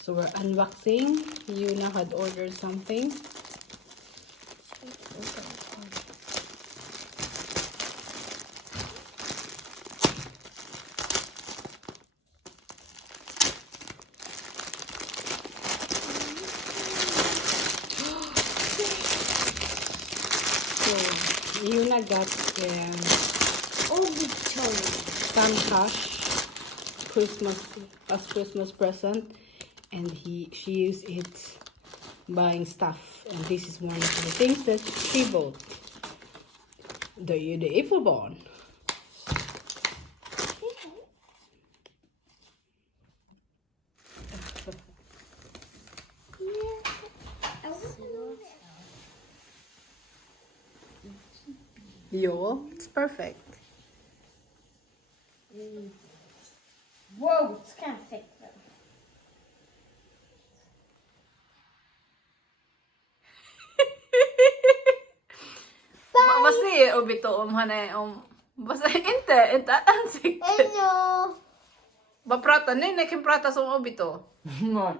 So we're unboxing. Yuna had ordered something. So Yuna got Obito. some cash Christmas present, and she used it buying stuff, and this is one of the things that she bought. The evil bond. Yo, it's perfect. Whoa, it's kind of thick though. Basta Obito basta inte ansikte. Hello. Vad pratar ni? Ni kan prata som Obito. No.